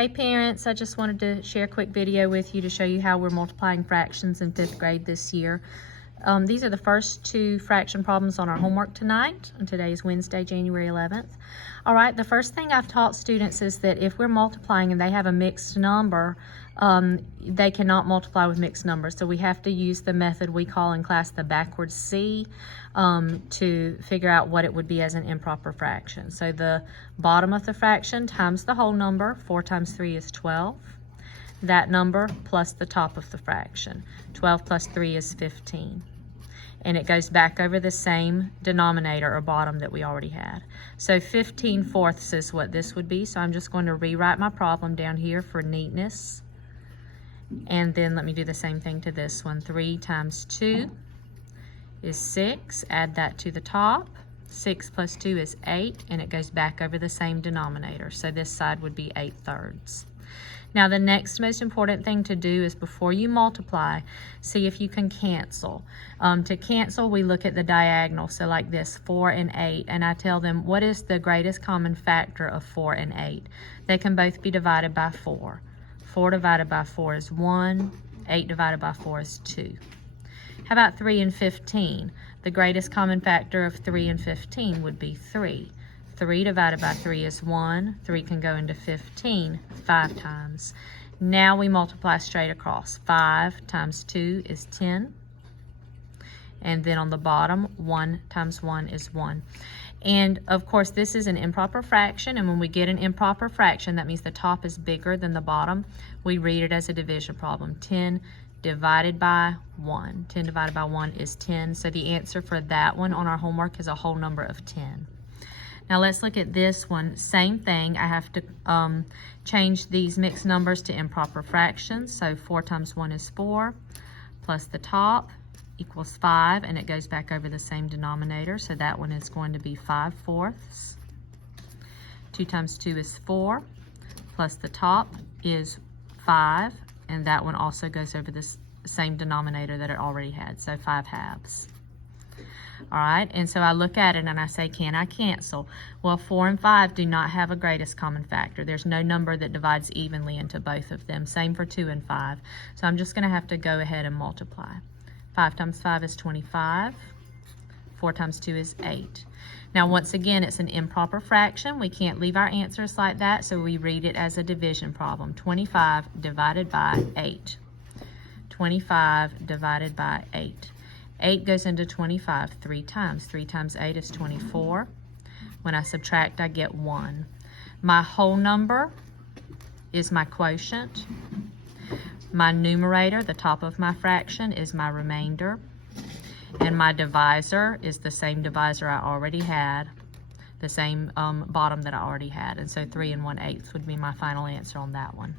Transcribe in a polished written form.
Hey parents, I just wanted to share a quick video with you to show you how we're multiplying fractions in 5th grade this year. These are the first two fraction problems on our homework tonight, and today is Wednesday, January 11th. All right, the first thing I've taught students is that if we're multiplying and they have a mixed number, they cannot multiply with mixed numbers. So we have to use the method we call in class the backwards C to figure out what it would be as an improper fraction. So the bottom of the fraction times the whole number, 4 times 3 is 12. That number plus the top of the fraction. 12 plus 3 is 15. And it goes back over the same denominator or bottom that we already had. So 15 fourths is what this would be. So I'm just going to rewrite my problem down here for neatness. And then let me do the same thing to this one. 3 times 2 is 6. Add that to the top. 6 plus 2 is 8, and it goes back over the same denominator. So this side would be 8/3. Now the next most important thing to do is before you multiply, see if you can cancel. To cancel, we look at the diagonal, so like this, 4 and 8, and I tell them what is the greatest common factor of 4 and 8. They can both be divided by 4. 4 divided by 4 is 1, 8 divided by 4 is 2. How about 3 and 15? The greatest common factor of 3 and 15 would be 3. 3 divided by 3 is 1. 3 can go into 15 5 times. Now we multiply straight across. 5 times 2 is 10. And then on the bottom, 1 times 1 is 1. And of course, this is an improper fraction. And when we get an improper fraction, that means the top is bigger than the bottom. We read it as a division problem. 10 divided by 1. 10 divided by 1 is 10. So the answer for that one on our homework is a whole number of 10. Now let's look at this one. Same thing. I have to change these mixed numbers to improper fractions. So 4 times 1 is 4, plus the top equals 5, and it goes back over the same denominator. So that one is going to be 5/4. 2 times 2 is 4, plus the top is 5, and that one also goes over the same denominator that it already had. So 5/2. All right, and so I look at it and I say, can I cancel? Well, 4 and 5 do not have a greatest common factor. There's no number that divides evenly into both of them. Same for 2 and 5. So I'm just going to have to go ahead and multiply. 5 times 5 is 25. 4 times 2 is 8. Now, once again, it's an improper fraction. We can't leave our answers like that, so we read it as a division problem. 25 divided by 8. 25 divided by 8. 8 goes into 25 3 times. 3 times 8 is 24. When I subtract, I get 1. My whole number is my quotient. My numerator, the top of my fraction, is my remainder. And my divisor is the same divisor I already had, the same bottom that I already had. And so 3 1/8 would be my final answer on that one.